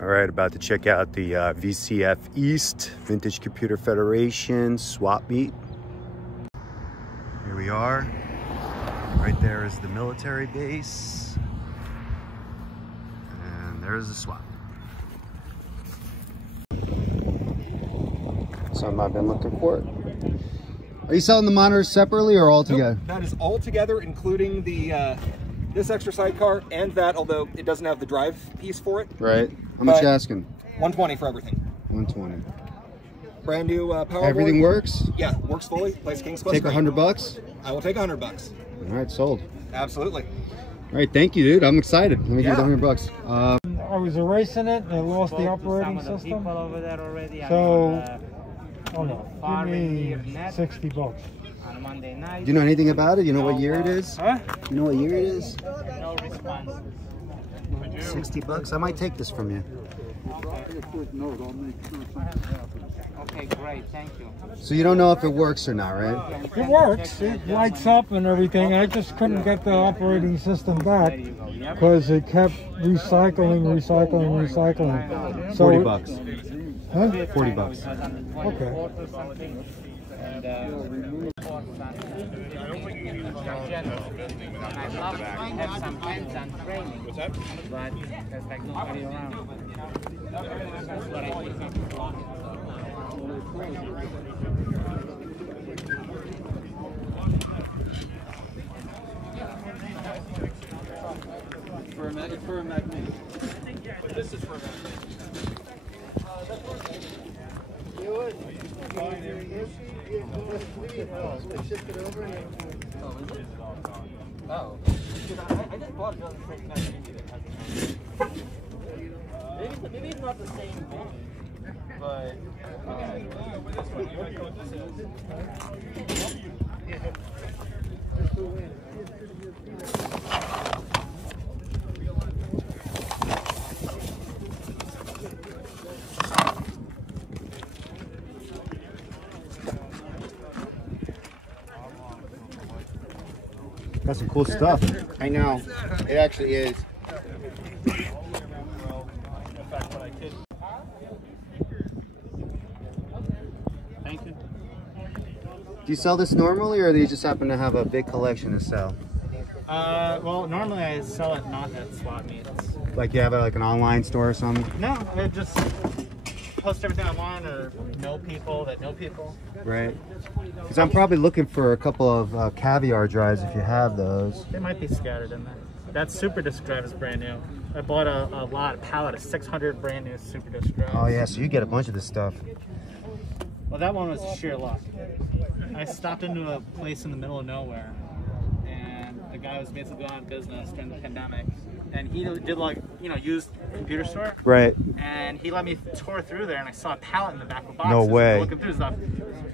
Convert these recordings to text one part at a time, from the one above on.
All right, about to check out the VCFEAST Vintage Computer Federation swap meet. Here we are. Right there is the military base. And there's the swap. Something I've been looking for. Are you selling the monitors separately or all together? Nope, that is all together, including the this extra sidecar and that, although it doesn't have the drive piece for it. Right. How much you asking? 120 for everything. 120. Brand new power Everything board. works? Yeah, works fully. Plays King's Quest. Take $100? I will take $100. All right, sold. Absolutely. All right, thank you, dude. I'm excited. Let me give you $100. I was erasing it and I lost the operating system. So, oh no, give me $60. Do you know anything about it? You know what year it is? Huh? You know what year it is? No response. $60. I might take this from you. Okay, great, thank you. So you don't know if it works or not, right? It works. It lights up and everything. I just couldn't get the operating system back because it kept recycling. So $40. Huh? $40. Okay. I'd love to have some hands-on training, but there's like nobody around. That's what I think. For a magnet. This is for a magnet. Oh. I just bought it on the same magnet. Maybe it's not the same thing, but Got some cool stuff. I know. It actually is. Thank you. Do you sell this normally, or do you just happen to have a big collection to sell? Well, normally I sell it not at swap meets. Like you have like an online store or something? No, I just post everything I want or know people that know people. Right. Because I'm probably looking for a couple of caviar drives if you have those. They might be scattered in there. That super disk drive is brand new. I bought a pallet of 600 brand new super disk drives. Oh yeah, so you get a bunch of this stuff. Well, that one was sheer luck. I stopped into a place in the middle of nowhere, and the guy was basically out of business during the pandemic. And he did like, used computer store. Right. And he let me tour through there, and I saw a pallet in the back of boxes. No way. Looking through stuff,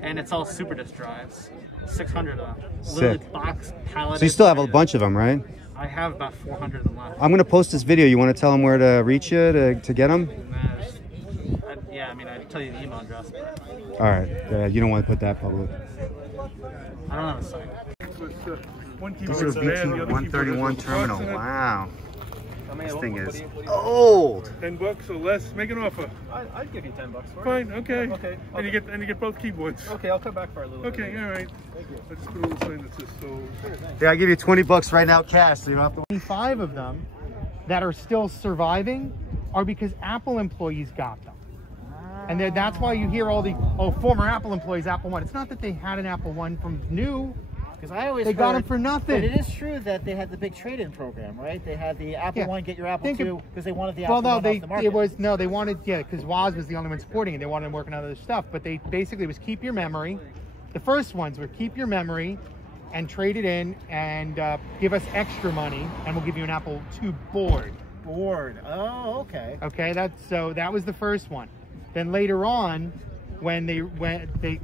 and it's all super disk drives, 600 of them. Sick. Literally box pallet. So you still have a bunch of them, right? I have about 400 of them left. I'm gonna post this video. You want to tell them where to reach you to get them? Yeah, I mean, I'd tell you the email address. But All right. You don't want to put that public. I don't have a site. This is a VT131 terminal. Wow. This thing is old. $10 or less. Make an offer. I'd give you $10 for it. Fine. Okay. Okay. And you get both keyboards. Okay, I'll come back for a little bit. Okay. All right. Thank you. Let's put a little sign that says so. Yeah, I give you $20 right now cash, so you don't have to. 25 of them that are still surviving are because Apple employees got them. And that's why you hear all the, former Apple employees, Apple One. It's not that they had an Apple One from new. Because I always They got them for nothing. But it is true that they had the big trade-in program, right? They had the Apple One, get your Apple II, because they wanted the Apple One off the market. They wanted, because Woz was the only one supporting it. They wanted to work on other stuff, but they basically was keep your memory. The first ones were keep your memory and trade it in and give us extra money, and we'll give you an Apple II board. Oh, okay. Okay, that was the first one. Then later on, when they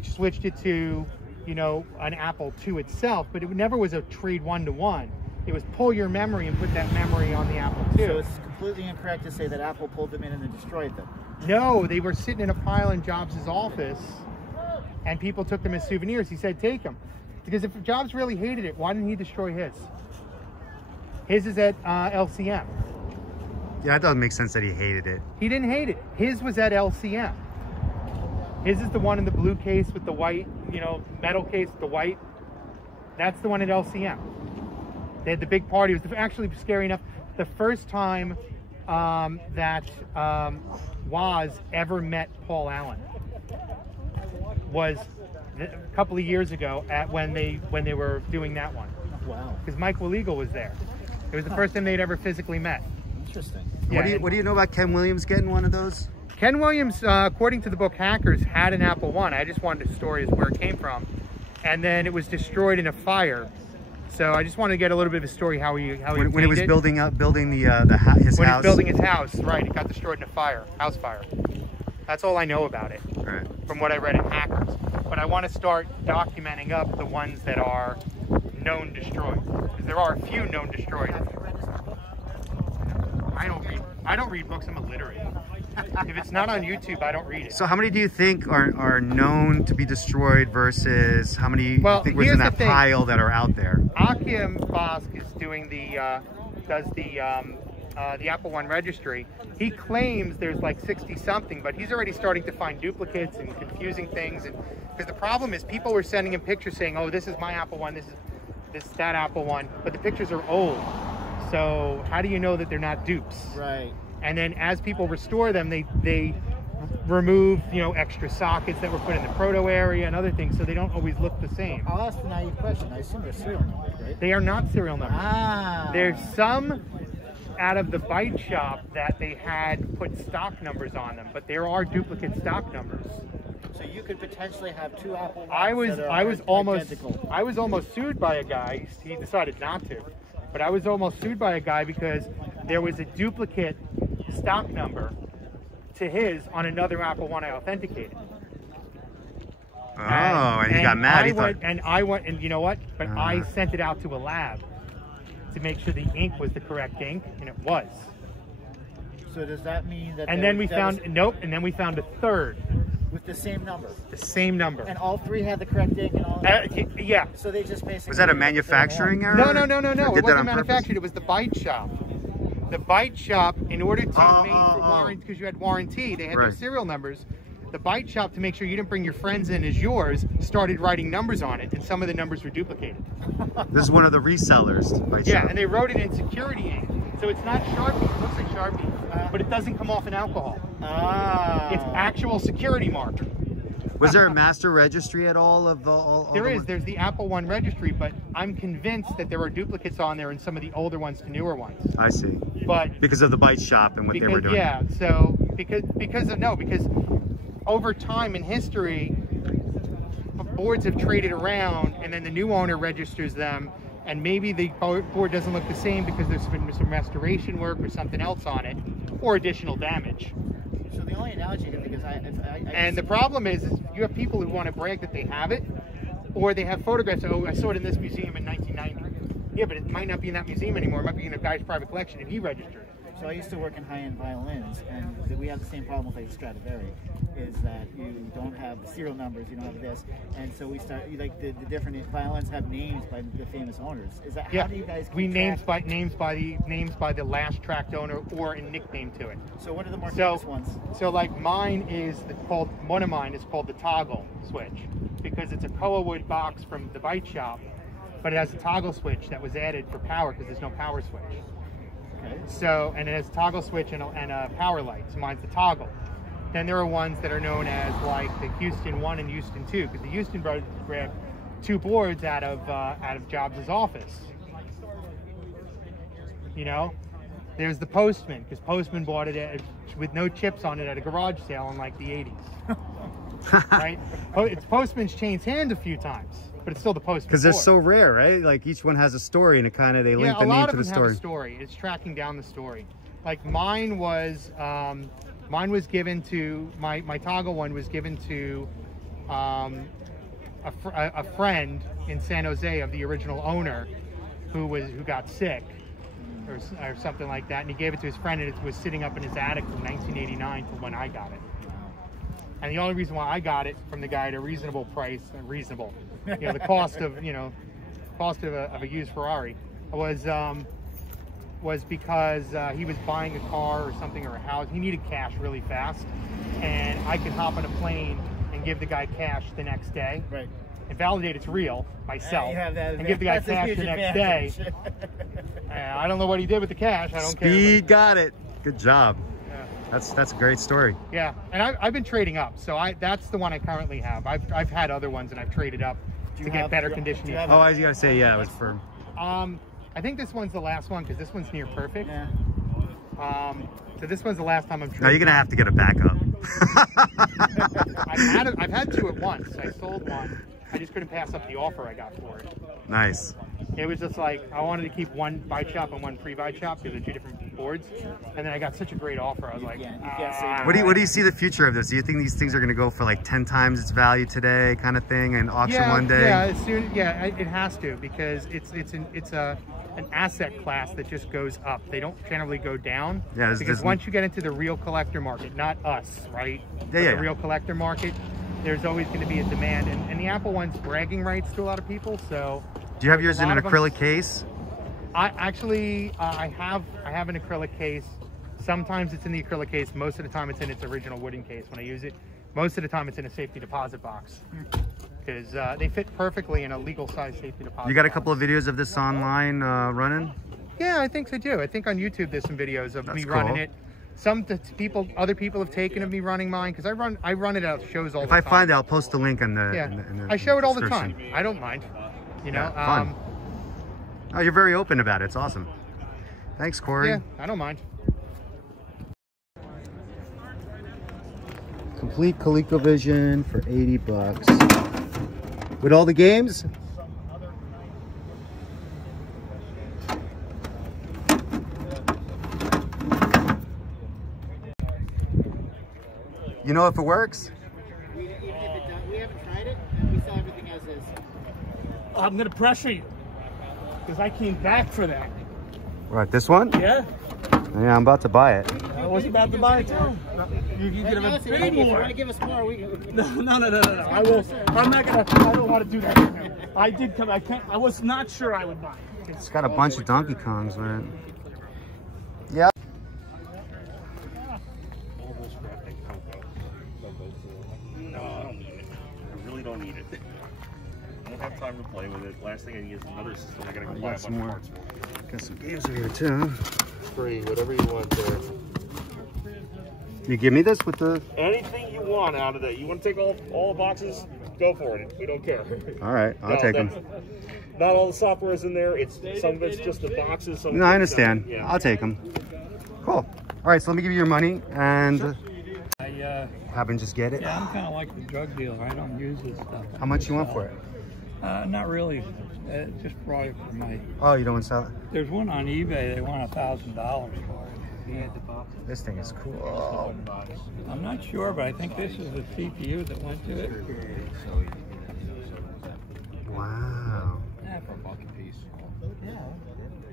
switched it to an Apple II itself, but it never was a trade one-to-one. It was pull your memory and put that memory on the Apple II. So it's completely incorrect to say that Apple pulled them in and then destroyed them. No, they were sitting in a pile in Jobs' office, and people took them as souvenirs. He said, take them. Because if Jobs really hated it, why didn't he destroy his? His is at LCM. Yeah, that doesn't make sense that he hated it. He didn't hate it. His was at LCM. His is the one in the blue case with the white, you know, metal case with the white. That's the one at LCM. They had the big party. It was actually scary enough. The first time that Woz ever met Paul Allen was a couple of years ago when they were doing that one. Wow. Because Mike Willegal was there. It was the first time they'd ever physically met. Interesting. Yeah, What do you know about Ken Williams getting one of those? Ken Williams, according to the book Hackers, had an Apple I. I just wanted the story as where it came from. And then it was destroyed in a fire. So I just wanted to get a little bit of a story how he When he was building his when house. he was building his house, right? It got destroyed in a fire, house fire. That's all I know about it, Right. from what I read in Hackers. But I want to start documenting up the ones that are known destroyed, because there are a few known destroyed. I don't read books. I'm illiterate. If it's not on YouTube, I don't read it. So how many do you think are known to be destroyed versus how many you think was in that pile that are out there? Akim Bosk is doing the Apple I registry. He claims there's like 60 something, but he's already starting to find duplicates and confusing things. And because the problem is, people were sending him pictures saying, "Oh, this is my Apple I, this is that Apple I," but the pictures are old. So how do you know that they're not dupes? Right. And then as people restore them, they remove, you know, extra sockets that were put in the proto area and other things, so they don't always look the same. I'll ask the naive question. I assume they're serial numbers, right? They are not serial numbers. Ah. There's some out of the Byte shop that they had put stock numbers on them, but there are duplicate stock numbers. So you could potentially have two Apple I's I was that are identical. almost sued by a guy. He decided not to, but I was almost sued by a guy because there was a duplicate stock number to his on another Apple I I authenticated. Oh, and he got mad. And you know what? But I Ah. sent it out to a lab to make sure the ink was the correct ink, and it was. So does that mean that? And then we found and then we found a third, with the same number, the same number. and all three had the correct ink and all. Yeah. So they just basically. Was that a manufacturing error? No. Or It did that wasn't on manufactured. It was the Byte shop. The Byte shop, in order to make for oh. warranty, because you had warranty, they had Right. no serial numbers. The Byte shop, to make sure you didn't bring your friends in as yours, started writing numbers on it, and some of the numbers were duplicated. This is one of the resellers. By Yeah, chance. and they wrote it in security ink. So it's not Sharpie, it looks like Sharpie, but it doesn't come off in alcohol. Ah. It's actual security mark. Was there a master registry at all of all There the is, there's the Apple I registry, but I'm convinced that there are duplicates on there in some of the older ones to newer ones. I see. But Because of the Byte shop and what they were doing. yeah, so because over time in history, boards have traded around, and then the new owner registers them, and maybe the board doesn't look the same because there's been some restoration work or something else on it, or additional damage. So the only analogy here, because And the problem is you have people who want to brag that they have it, or they have photographs. Oh, I saw it in this museum in 1990. Yeah, but it might not be in that museum anymore. It might be in a guy's private collection, and he registered. So I used to work in high-end violins, and we have the same problem with like Stradivari, is that you don't have the serial numbers, you don't have this, and so we start like the different violins have names by the famous owners. Is that how do you guys? We keep track? names by the last tracked owner or a nickname to it. So what are the more famous ones? So like mine is one of mine is called the toggle switch, because it's a Koa wood box from the Byte shop, but it has a toggle switch that was added for power because there's no power switch. Okay. So, and it has a toggle switch and a power light. So mine's the toggle. Then there are ones that are known as like the Houston 1 and Houston 2, because the Houston brothers grabbed two boards out of Jobs' office. You know, there's the Postman, because Postman bought it with no chips on it at a garage sale in like the 80s. Right? It's Postman's changed hands a few times, but it's still the Postman. Because they're board. so rare, right? Like each one has a story, and it kind of they link the name to the Yeah, a lot of them have a story. It's tracking down the story. Like mine was given to my toggle one was given to a friend in San Jose of the original owner who got sick or something like that, and he gave it to his friend, and it was sitting up in his attic from 1989 to when I got it. And the only reason why I got it from the guy at a reasonable price, the cost of a used Ferrari was was because he was buying a car or something or a house. He needed cash really fast, and I could hop on a plane and give the guy cash the next day. Right. And validate it's real myself, You have that and give the guy that's a cash huge the next day. advantage. I don't know what he did with the cash. I don't care. Speed got it. Good job. Yeah. That's a great story. Yeah, and I've been trading up, so that's the one I currently have. I've had other ones, and I've traded up to get better conditioning. Oh, I was gonna say, yeah, it was for. I think this one's the last one because this one's near perfect. Yeah. So this one's the last time I'm trading. No, you're gonna have to get a backup. I've had two at once. I sold one. I just couldn't pass up the offer I got for it. Nice. It was just like I wanted to keep one bite shop and one pre-bite shop because they're two different boards. And then I got such a great offer. I was like, What do you see the future of this? Do you think these things are gonna go for like 10 times its value today, kind of thing, and auction one day? Yeah, it has to because it's an asset class that just goes up. They don't generally go down. Yeah, because once you get into the real collector market, not us, right? The real collector market, there's always going to be a demand, and the Apple one's bragging rights to a lot of people. So, do you have yours in an acrylic case? I have an acrylic case. Sometimes it's in the acrylic case. Most of the time, it's in its original wooden case when I use it. Most of the time, it's in a safety deposit box because they fit perfectly in a legal size safety deposit. You got a couple of videos of this online running? Yeah, I think so too. I think on YouTube there's some videos of me cool. running it. Other people have taken of me running mine because I run it out shows all the time. If I find it, I'll post a link in the. Yeah, in the I show it all the description. time. I don't mind. You know, Yeah, fun. Oh, you're very open about it. It's awesome. Thanks, Corey. Yeah, I don't mind. Complete ColecoVision for 80 bucks. With all the games? You know if it works? We haven't tried it, and we saw everything as is. I'm gonna pressure you because I came back for that. Right, this one? Yeah. Yeah, I'm about to buy it. I was about to buy it too. You get a If big you more. want to give us more, we can. No. I will. I'm not gonna. I don't want to do that. Right now. I did come. I can't. I was not sure I would buy it. It's got a bunch of Donkey Kongs, man. Yeah. No, I don't need it. I really don't need it. I don't have time to play with it. Last thing I need is another system I gotta go buy a bunch of parts for. Got some games over here too. Free, whatever you want there. You give me this with the... Anything you want out of that. You want to take all the boxes? Go for it. We don't care. All right, I'll take them. Not all the software is in there. It's some of it's just the boxes. Some No, I understand. Yeah. I'll take them. Cool. All right, so let me give you your money and have him just get it. Yeah, I'm kind of like the drug dealer. I don't use this stuff. How much you want for it? Not really. Just brought it for my... Oh, you don't want to sell it? There's one on eBay. They want $1,000 for it. This thing is cool. I'm not sure, but I think this is the CPU that went to it. Wow. Yeah, for $1 a piece. Yeah.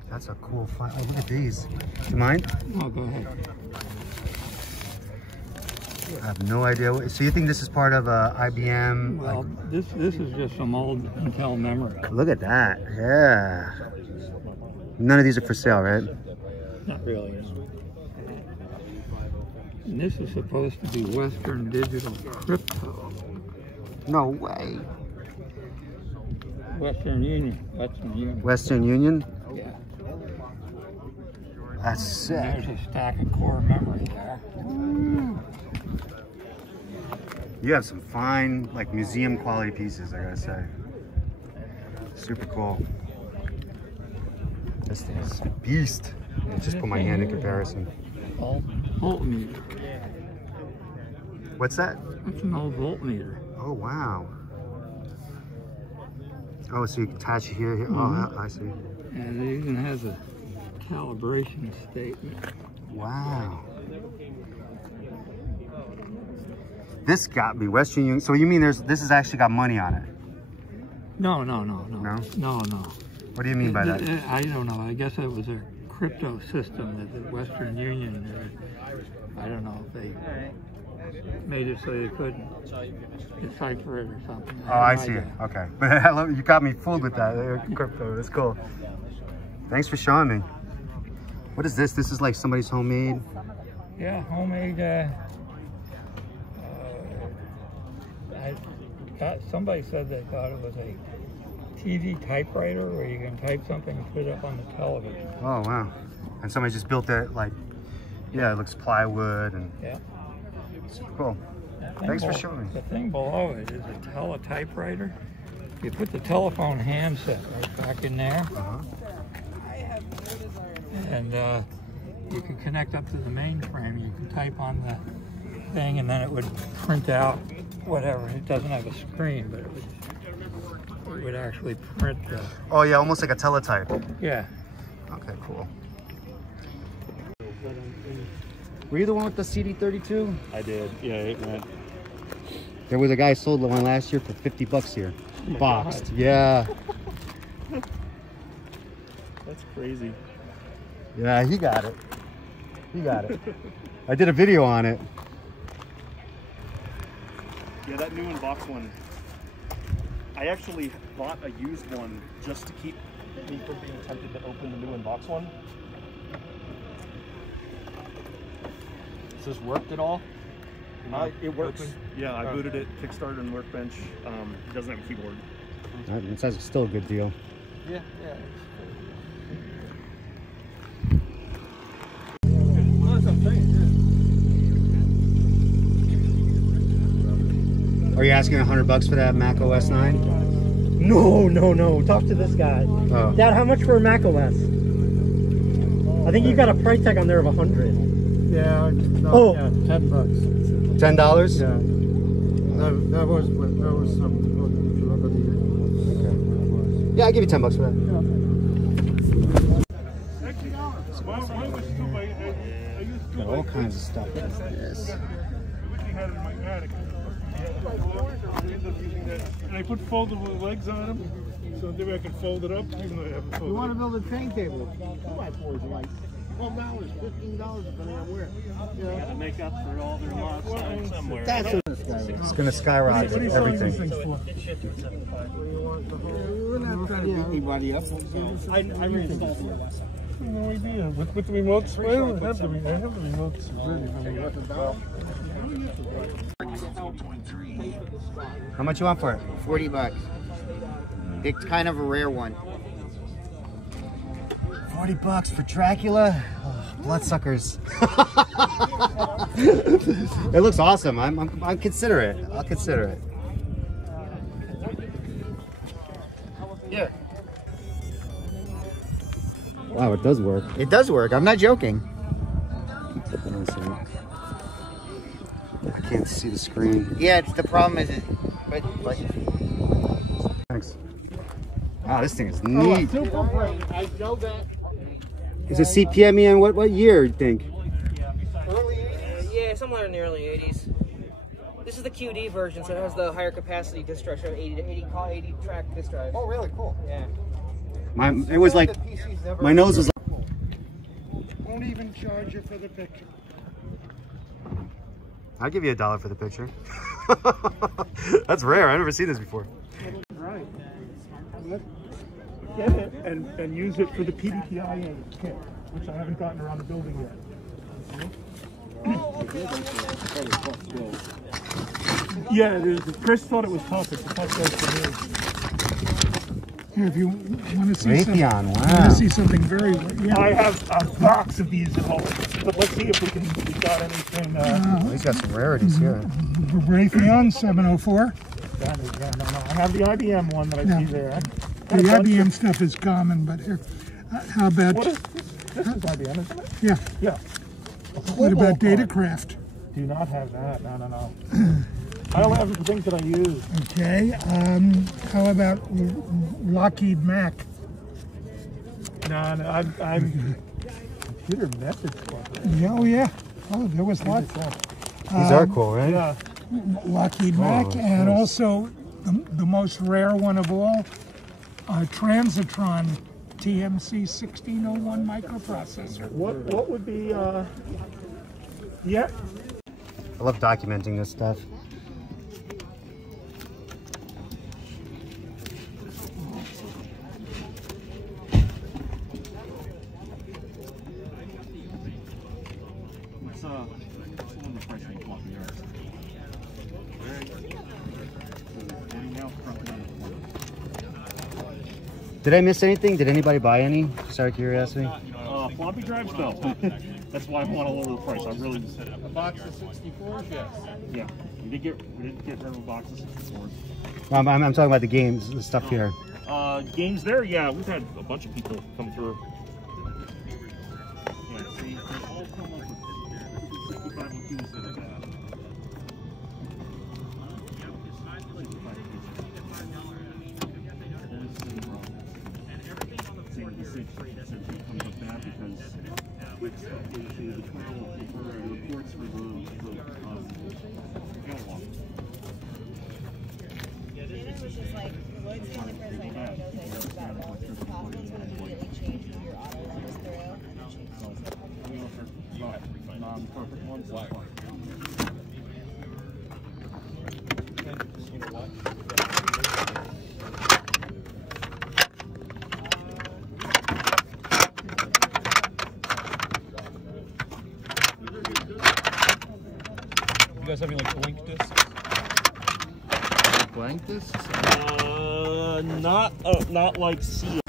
That's a cool file. Oh, look at these. Do you mind? No, go ahead. I have no idea. So you think this is part of IBM? Well, this is just some old Intel memory. Look at that. Yeah. None of these are for sale, right? Not really, no. And this is supposed to be Western Digital Crypto. No way. Western Union. Western Union. Western Union? Yeah. That's sick. And there's a stack of core memory there. You have some fine, like museum quality pieces, I gotta say. Super cool. This thing is a beast. Let's just put my hand in comparison. Voltmeter. What's that? That's an old voltmeter. Oh, wow. Oh, so you can attach it here. Oh, I see. And it even has a calibration statement. Wow. This got me, Western Union. So you mean this has actually got money on it? No. No? No. What do you mean by that? I don't know. I guess it was a crypto system that the Western Union, I don't know if they made it so they couldn't decipher it or something. Oh, I see it. Okay. But you got me fooled with that. Crypto. That's cool. Thanks for showing me. What is this? This is like somebody's homemade. Yeah, homemade. Somebody said they thought it was a TV typewriter where you can type something and put it up on the television. Oh wow! And somebody just built that like, yeah, it looks plywood and yeah, super cool. Thanks for showing me. The thing below it is a teletypewriter. You put the telephone handset right back in there, and you can connect up to the mainframe. You can type on the thing, and then it would print out whatever. It doesn't have a screen, but it would actually print the... Oh yeah, almost like a teletype. Yeah. Okay, cool. Were you the one with the CD32? I did. Yeah, it went. There was a guy sold one last year for 50 bucks here. Boxed. God. Yeah. That's crazy. Yeah, he got it. He got it. I did a video on it. Yeah, that new in-box one. I actually bought a used one just to keep me from being tempted to open the new in-box one. Does this work at all? It works. Open? Yeah, I booted it, Kickstarter and Workbench. It doesn't have a keyboard. It says it's still a good deal. Yeah, yeah. Are you asking 100 bucks for that Mac OS 9? No. Talk to this guy. Oh. Dad, how much for a Mac OS? I think you got a price tag on there of 100. Yeah. No, oh. Yeah, $10. $10? Yeah. That was some. Okay. Yeah, I'll give you 10 bucks for that. Got all kinds of stuff. Yes. And I put foldable legs on them, so maybe I can fold it up, even though I haven't folded it. You want to build a train table? 2x4s are like $12, $15, depending on where. You know? Gotta make up for all their lost time somewhere. That's It's gonna skyrocket everything. We're not trying to beat anybody up. I really think it's no idea. With the remotes, I don't have the remotes. I have the remotes ready for me. How much you want for it? 40 bucks. It's kind of a rare one. 40 bucks for Dracula? Oh, bloodsuckers. It looks awesome. I'll consider it. I'll consider it. Yeah. Wow, it does work. It does work. I'm not joking. I can't see the screen. Yeah, it's the problem is it. But like. Thanks. Wow, this thing is neat. Super great. I know that. Is it CPME in what year, you think? Early 80s? Yeah, somewhere in the early 80s. This is the QD version, so it has the higher capacity disk drive, 80 track disk drive. Oh, really? Cool. Yeah. It was like, my nose was like. Won't even charge you for the picture. I'll give you $1 for the picture. That's rare. I've never seen this before. Right. Get it and use it for the PDPI kit, which I haven't gotten around to building yet. Yeah, it is. Chris thought it was tough. It's a tough place to do. Here, if you want to see Raytheon, something, wow. something very. Yeah. I have a box of these at home, but let's see if we got anything. He's got some rarities here. Raytheon 704. No. I have the IBM one that I see there. The IBM stuff is common, but here, how about? What is this? Is IBM, isn't it? Yeah. Yeah. What about Datacraft? Do not have that. No. I only have the things that I use. Okay. How about Lockheed Mac? No, I'm computer methods. Yeah, oh yeah. Oh, there was lots. These are cool, right? Yeah. Lockheed Mac, and nice. also the most rare one of all, Transitron TMC 1601 microprocessor. What would be? Yeah. I love documenting this stuff. Did I miss anything? Did anybody buy any? Just out of curiosity. Floppy drives, no. That's why I want to lower the price. I really. A box of 64s, yes. Yeah, we did get rid of a box of 64s. I'm talking about the games, the stuff here. Games there, yeah. We've had a bunch of people come through. Yeah, see, they all come up with 65 keys that are bad. You guys have any like blank discs? Blank discs? Not like seal.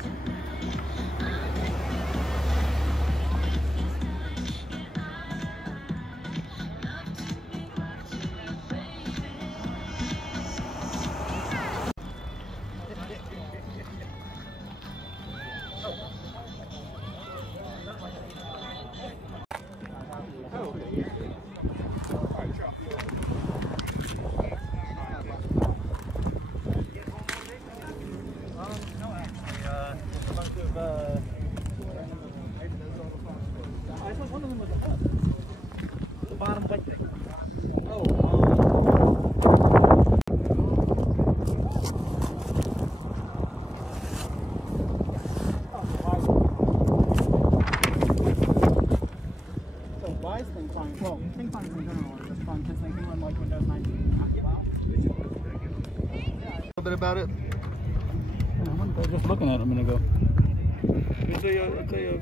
A bit about it. Just looking at it a minute ago. It's a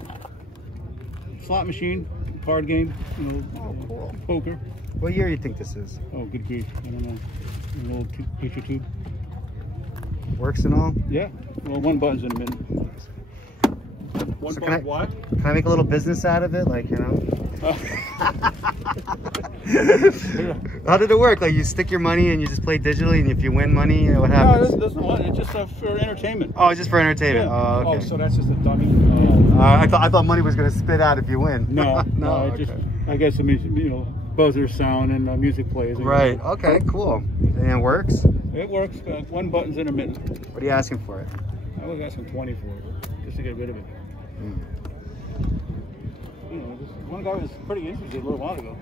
slot machine, card game, you know, Cool. poker. What year do you think this is? Oh, good gauge. I don't know. An old picture tube. Works and all? Yeah. Well, one button's in a minute. One so button what? Can I make a little business out of it? Like, you know? How did it work? Like, you stick your money and you just play digitally, and if you win money, you know, what happens? No, this isn't one. It's just for entertainment. Oh, it's just for entertainment. Yeah. Oh, okay. Oh, so that's just a dummy. I thought money was going to spit out if you win. No, no. Okay. Just, I guess the music, you know, buzzer sound and music plays. Right. Okay. Cool. And it works. It works. One button's intermittent. What are you asking for it? I was asking 20 for it, just to get rid of it. Mm. You know, one guy was pretty interested a little while ago.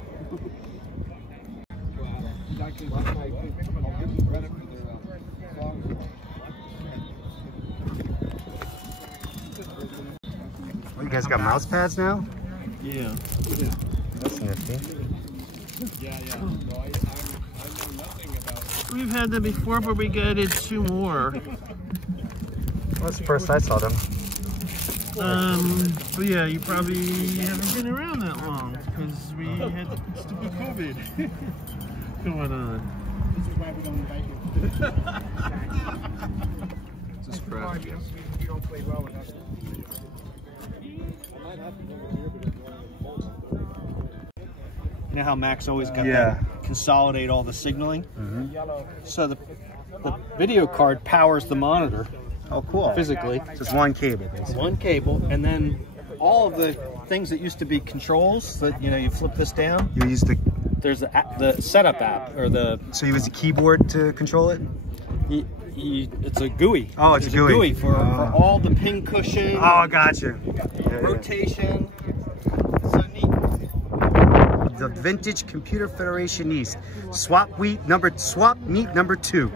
Oh, you guys got mouse pads now? Yeah. That's nifty. We've had them before, but we added 2 more. Well, that's the first I saw them. But yeah, you probably haven't been around that long because we had stupid COVID going on. This is why we don't invite you. This is crap. You don't play well with us. You know how Mac's always got that consolidate all the signaling? So the video card powers the monitor. Oh, cool. Physically. So it's one cable, basically. One cable, and then all of the things that used to be controls that, you know, you flip this down. You use the... There's the setup app, or the... So you use the keyboard to control it? It's a GUI. Oh, it's a GUI. For all the pin cushion. Oh, I gotcha. Rotation. So neat. The Vintage Computer Federation East. Swap meet number 2.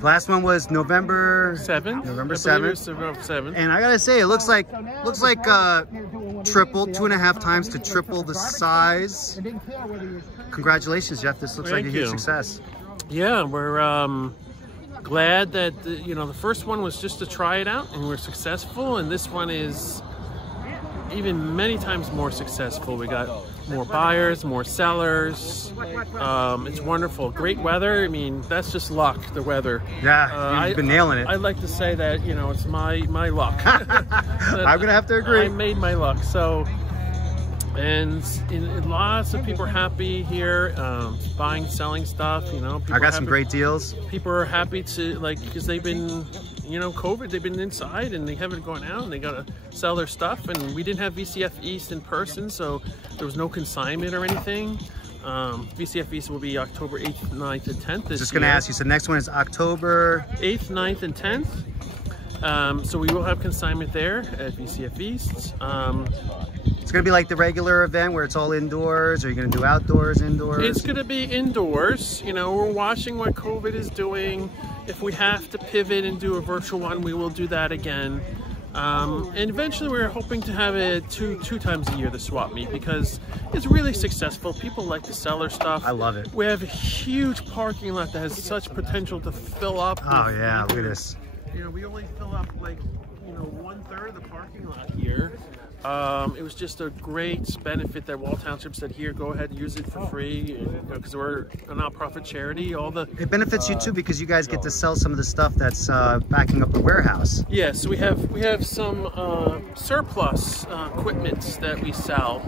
Last one was November 7th. November 7th. And I gotta say, it looks like triple, 2.5 times to triple the size. Congratulations, Jeff. This looks like a huge success. Yeah, we're glad that you know, the first one was just to try it out, and we're successful, and this one is even many times more successful. We got more buyers, more sellers. It's wonderful. Great weather. I mean, that's just luck, the weather. Yeah, you've been nailing it. I'd like to say that, you know, it's my luck. I'm gonna have to agree. I made my luck. So, and lots of people are happy here, buying, selling stuff, you know. I got some great deals. People are happy to, like, because they've been, you know, COVID, they've been inside and they haven't gone out and they got to sell their stuff. And we didn't have VCF East in person, so there was no consignment or anything. VCF East will be October 8th, 9th, and 10th this Just going to ask you, so the next one is October 8th, 9th, and 10th. So we will have consignment there at VCF East. It's going to be like the regular event where it's all indoors, or are you going to do outdoors, indoors? It's going to be indoors. You know, we're watching what COVID is doing. If we have to pivot and do a virtual one, we will do that again. And eventually we're hoping to have it two times a year, the swap meet, because it's really successful. People like to sell their stuff. I love it. We have a huge parking lot that has such potential to fill up. Oh yeah, look at this. You know, we only fill up like, you know, 1/3 of the parking lot here. It was just a great benefit that Wall Township said, here, go ahead and use it for free, because we're a nonprofit charity. It benefits you too, because you guys get to sell some of the stuff that's backing up the warehouse. Yes, we have some surplus equipment that we sell,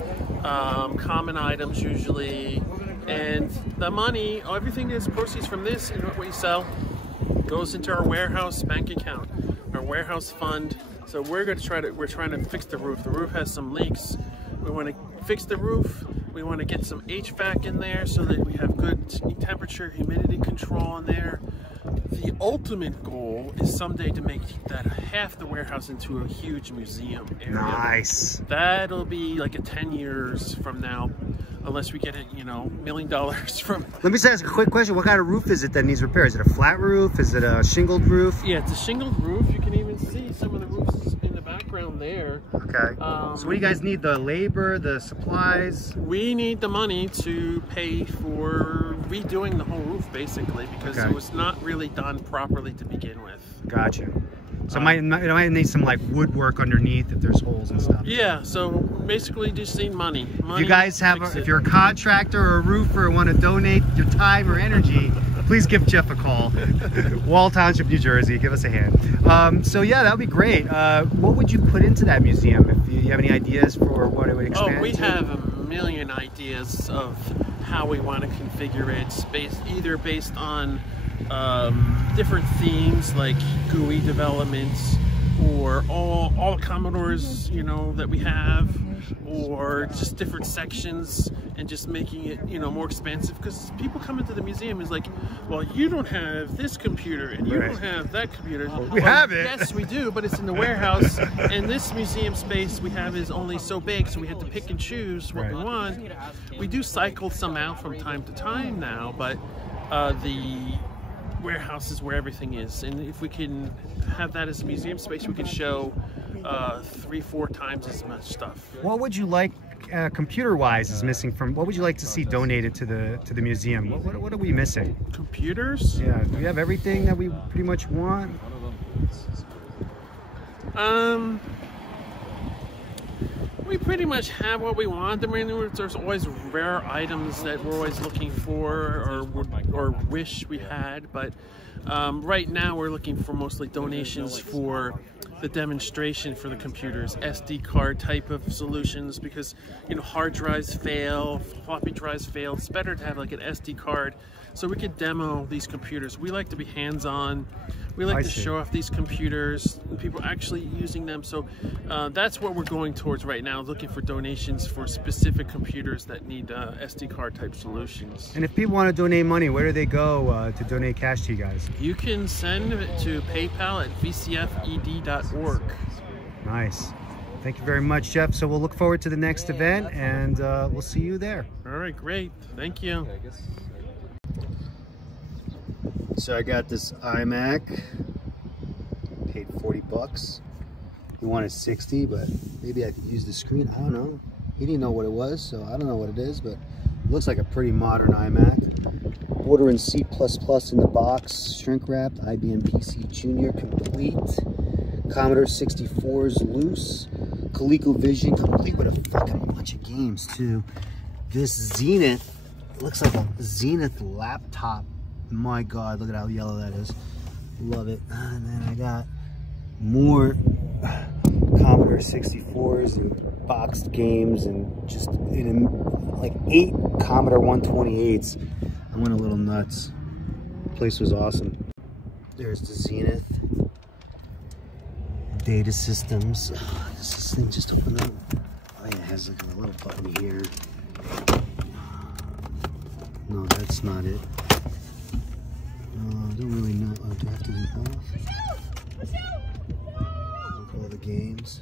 common items usually, and the money, everything that's proceeds from this and what we sell goes into our warehouse bank account, our warehouse fund. So we're trying to fix the roof. The roof has some leaks. We want to fix the roof. We want to get some HVAC in there so that we have good temperature, humidity control in there. The ultimate goal is someday to make that half the warehouse into a huge museum area. Nice. That'll be like 10 years from now, unless we get it, you know, $1 million from. Let me just ask a quick question. What kind of roof is it that needs repair? Is it a flat roof? Is it a shingled roof? Yeah, it's a shingled roof. You can even see some of the roofs in the background there. Okay. So what do you guys need? The labor, the supplies? We need the money to pay for redoing the whole roof, basically, because it was not really done properly to begin with. Gotcha. So it might need some like woodwork underneath if there's holes and stuff. Yeah, so basically just need money. If you guys have, if you're a contractor or a roofer and want to donate your time or energy, please give Jeff a call. Wall Township, New Jersey, give us a hand. So yeah, that would be great. What would you put into that museum? If you have any ideas for what it would expand we to? have a million ideas of how we want to configure it, either based on different themes like GUI developments, or all the Commodores, you know, that we have, or just different sections, and just making it, you know, more expansive, because people come into the museum is like, well, you don't have this computer and you don't have that computer. Well, we have it. Yes, we do, but it's in the warehouse, and this museum space we have is only so big, so we have to pick and choose what we want. We do cycle some out from time to time now, but the warehouse is where everything is, and if we can have that as a museum space, we can show 3-4 times as much stuff. What would you like computer-wise is missing from? What would you like to see donated to the museum? What are we missing? Computers? Yeah. Do we have everything that we pretty much want? We pretty much have what we want. I mean, there's always rare items that we're always looking for or wish we had, but right now we're looking for mostly donations for the demonstration for the computers, SD card type of solutions, because, you know, hard drives fail, floppy drives fail. It's better to have like an SD card so we could demo these computers. We like to be hands-on. We like to show off these computers and people actually using them. So that's what we're going towards right now, looking for donations for specific computers that need SD card type solutions. And if people want to donate money, where do they go to donate cash to you guys? You can send it to PayPal at vcfed.org. Nice. Thank you very much, Jeff. So we'll look forward to the next event, and we'll see you there. All right, great. Thank you. So I got this iMac, paid 40 bucks. He wanted 60, but maybe I could use the screen. I don't know. He didn't know what it was, so I don't know what it is, but it looks like a pretty modern iMac. Order in C++ in the box, shrink wrapped, IBM PC Junior complete, Commodore 64s loose, ColecoVision complete with a fucking bunch of games too. This Zenith, it looks like a Zenith laptop. My God, look at how yellow that is. Love it. And then I got more Commodore 64s and boxed games and just like 8 Commodore 128s. I went a little nuts. The place was awesome. There's the Zenith. Data systems. Oh, does this thing just open up? Oh yeah, it has like a little button here. No, that's not it. I don't really know. Oh, do I have to do both? Look at all the games.